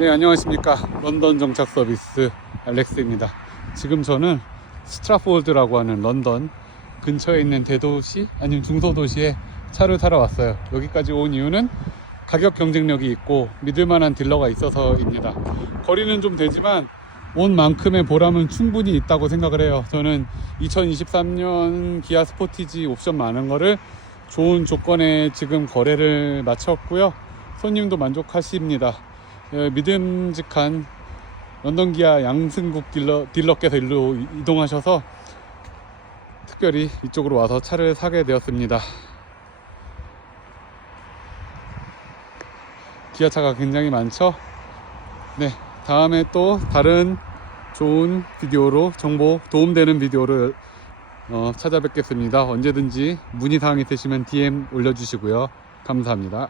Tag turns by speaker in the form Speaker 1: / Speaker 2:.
Speaker 1: 네, 안녕하십니까. 런던 정착 서비스 알렉스입니다. 지금 저는 스트라포드라고 하는 런던 근처에 있는 대도시 아니면 중소도시에 차를 타러 왔어요. 여기까지 온 이유는 가격 경쟁력이 있고 믿을만한 딜러가 있어서입니다. 거리는 좀 되지만 온 만큼의 보람은 충분히 있다고 생각을 해요. 저는 2023년 기아 스포티지 옵션 많은 거를 좋은 조건에 지금 거래를 마쳤고요. 손님도 만족하십니다. 예, 믿음직한 런던 기아 양승국 딜러, 딜러께서 일로 이동하셔서 특별히 이쪽으로 와서 차를 사게 되었습니다. 기아차가 굉장히 많죠? 네, 다음에 또 다른 좋은 비디오로 정보 도움되는 비디오를 어, 찾아뵙겠습니다. 언제든지 문의사항 있으시면 DM 올려주시고요. 감사합니다.